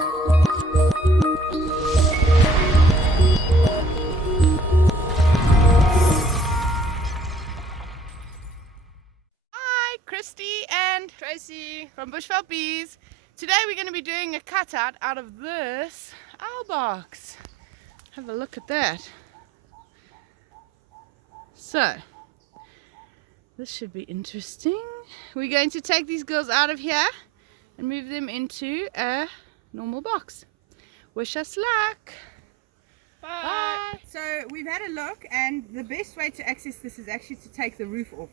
Hi, Christy and Tracy from Bushveld Bees. Today we're going to be doing a cutout out of this owl box. Have a look at that. So, this should be interesting. We're going to take these girls out of here and move them into a normal box. Wish us luck. Bye. Bye. So we've had a look, and the best way to access this is actually to take the roof off.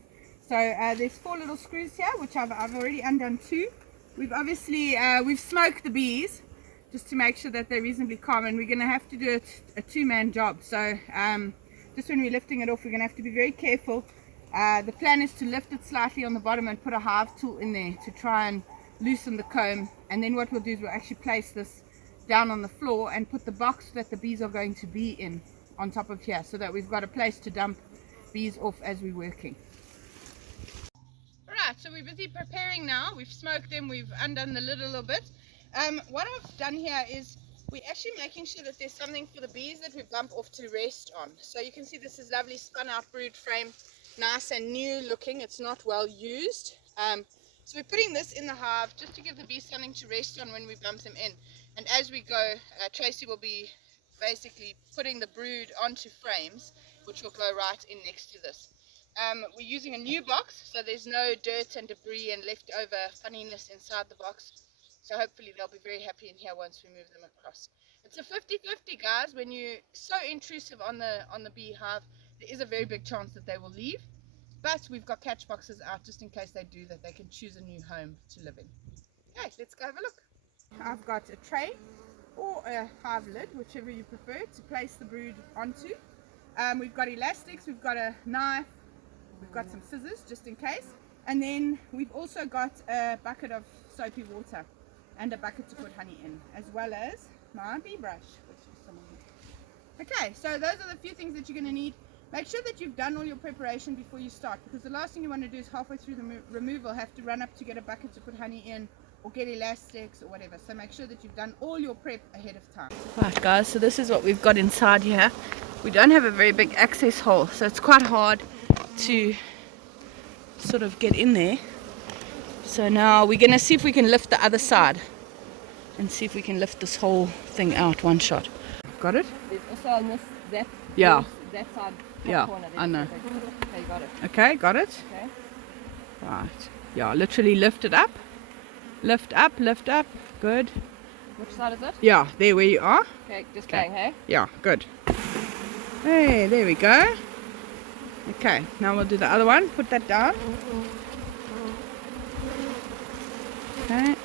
So there's 4 little screws here, which I've already undone 2. We've obviously we've smoked the bees just to make sure that they're reasonably calm, and we're going to have to do a 2-man job. So just when we're lifting it off, we're going to have to be very careful. The plan is to lift it slightly on the bottom and put a hive tool in there to try and loosen the comb, and then what we'll do is we'll actually place this down on the floor and put the box that the bees are going to be in on top of here, so that we've got a place to dump bees off as we're working. Alright, so we're busy preparing now. We've smoked them, we've undone the lid a little bit. What I've done here is we're actually making sure that there's something for the bees that we bump off to rest on. So you can see this is lovely spun out brood frame, nice and new looking. It's not well used. So we're putting this in the hive just to give the bees something to rest on when we bump them in. And as we go, Tracy will be basically putting the brood onto frames, which will go right in next to this. We're using a new box, so there's no dirt and debris and leftover funniness inside the box. So hopefully they'll be very happy in here once we move them across. It's a 50-50, guys. When you're so intrusive on the beehive, there is a very big chance that they will leave. But we've got catch boxes out just in case they do that. They can choose a new home to live in. Okay, let's go have a look. I've got a tray or a hive lid, whichever you prefer, to place the brood onto. We've got elastics, we've got a knife, we've got some scissors just in case, and then we've also got a bucket of soapy water and a bucket to put honey in, as well as my bee brush, which is somewhere here. Okay, so those are the few things that you're going to need. Make sure that you've done all your preparation before you start, because the last thing you want to do is halfway through the removal have to run up to get a bucket to put honey in or get elastics or whatever. So make sure that you've done all your prep ahead of time. Right guys, so this is what we've got inside here. We don't have a very big access hole, so it's quite hard to sort of get in there. So now we're going to see if we can lift the other side and see if we can lift this whole thing out one shot. Got it? There's also on this, that, yeah, that side. Yeah, corner, I know. Okay, got it. Okay, got it? Okay. Right. Yeah, literally lift it up. Lift up, lift up. Good. Which side is it? Yeah, there where you are. Okay, just bang, hey? Yeah, good. Hey, there we go. Okay, now we'll do the other one. Put that down. Okay.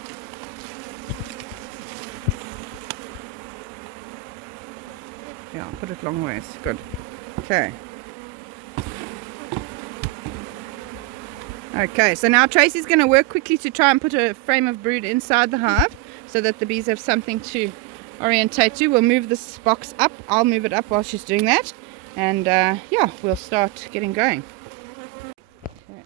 Yeah, put it long ways. Good. Okay. Okay, so now Tracy's going to work quickly to try and put a frame of brood inside the hive so that the bees have something to orientate to. We'll move this box up. I'll move it up while she's doing that. And yeah, we'll start getting going. Okay.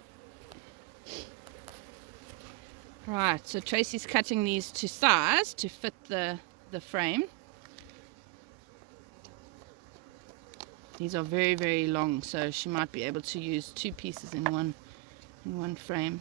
Right, so Tracy's cutting these to size to fit the frame. These are very, very long, so she might be able to use 2 pieces in one frame.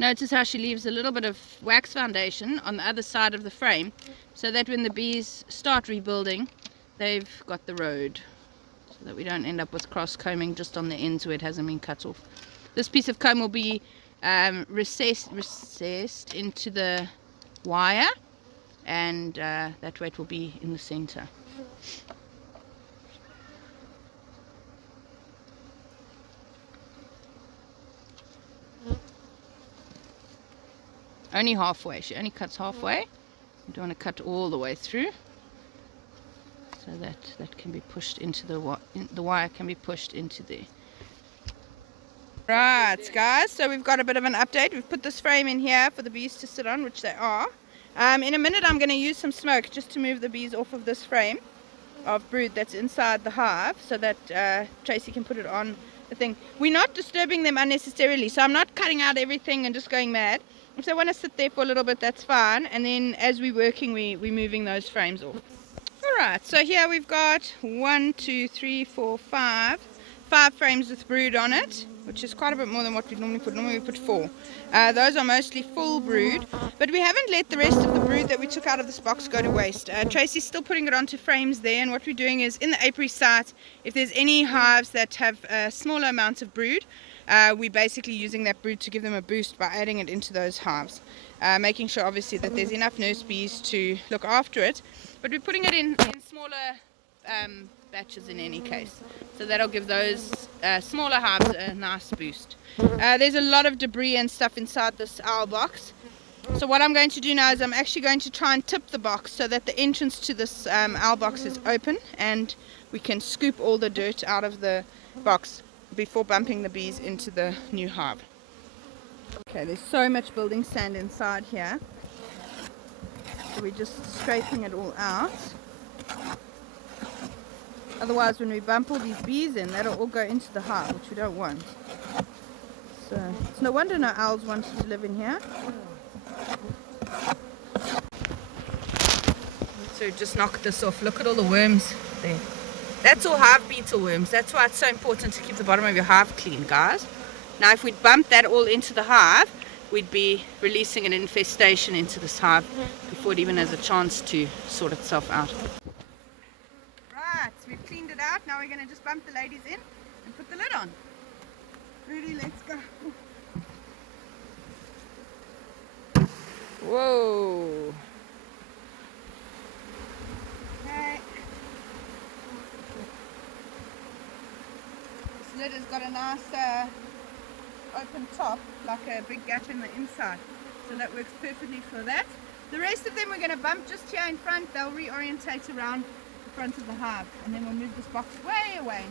Notice how she leaves a little bit of wax foundation on the other side of the frame, so that when the bees start rebuilding, they've got the road, so that we don't end up with cross combing just on the ends where it hasn't been cut off. This piece of comb will be recessed into the wire, and that way it will be in the center. Only halfway. She only cuts halfway. You don't want to cut all the way through, so that can be pushed into the wire can be pushed into there. Right, guys, so we've got a bit of an update. We've put this frame in here for the bees to sit on, which they are. In a minute I'm going to use some smoke just to move the bees off of this frame of brood that's inside the hive, so that Tracy can put it on the thing. We're not disturbing them unnecessarily, so I'm not cutting out everything and just going mad. If they want to sit there for a little bit, that's fine, and then as we're working, we're moving those frames off. Alright, so here we've got 1, 2, 3, 4, 5 frames with brood on it, which is quite a bit more than what we normally put. Normally we put 4. Those are mostly full brood, but we haven't let the rest of the brood that we took out of this box go to waste. Tracy's still putting it onto frames there, and what we're doing is in the apiary site, if there's any hives that have smaller amounts of brood, we're basically using that brood to give them a boost by adding it into those hives, making sure obviously that there's enough nurse bees to look after it, but we're putting it in smaller batches in any case, so that'll give those smaller hives a nice boost. There's a lot of debris and stuff inside this owl box, so what I'm going to do now is I'm actually going to try and tip the box so that the entrance to this owl box is open, and we can scoop all the dirt out of the box before bumping the bees into the new hive. Okay, there's so much building sand inside here, so we're just scraping it all out. Otherwise, when we bump all these bees in, that'll all go into the hive, which we don't want. So it's no wonder no owls wanted to live in here. So just knock this off. Look at all the worms there. That's all hive beetle worms. That's why it's so important to keep the bottom of your hive clean, guys. Now, if we'd bumped that all into the hive, we'd be releasing an infestation into this hive before it even has a chance to sort itself out. Right, so we've cleaned it out. Now we're going to just bump the ladies in and put the lid on. Ready, let's go. Whoa. Okay. This lid has got a nice open top, like a big gap in the inside, so that works perfectly for that. The rest of them we're going to bump just here in front. They'll reorientate around the front of the hive, and then we'll move this box way away.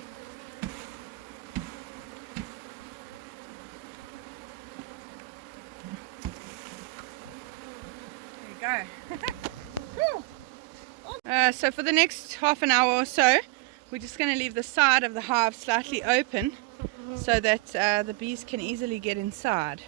There you go. So for the next half an hour or so, we're just going to leave the side of the hive slightly open so that the bees can easily get inside.